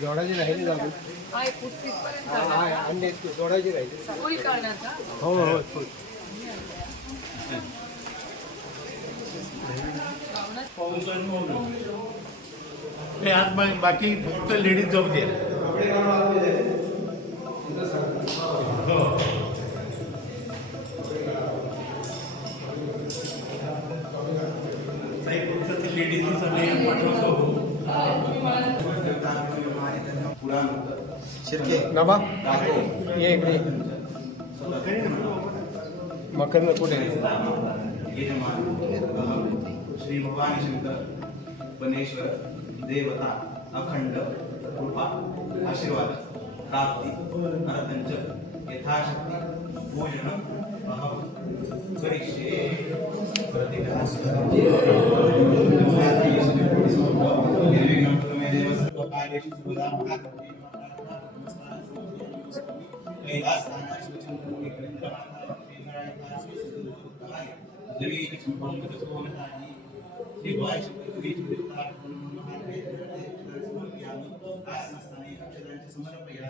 जोडायची राहिली जाऊ अंडे जोडायची राहिली. हो हो हो. हे आज बाकी फक्त लेडीज जाऊ द्या नबा ये इकडे. मकर कुठे? श्री भवानी शंकर बनेश्वर देवता अखंड कृपा आशीर्वाद. प्राप्ती अर्थंच यथाशक्ती भोजन अहम करिष्ये समर्पया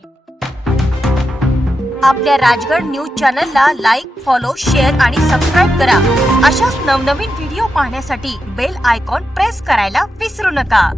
आपल्या राजगड न्यूज चॅनलला लाईक फॉलो शेअर आणि सबस्क्राईब करा. अशाच नवनवीन व्हिडिओ पाहण्यासाठी बेल आयकॉन प्रेस करायला विसरू नका.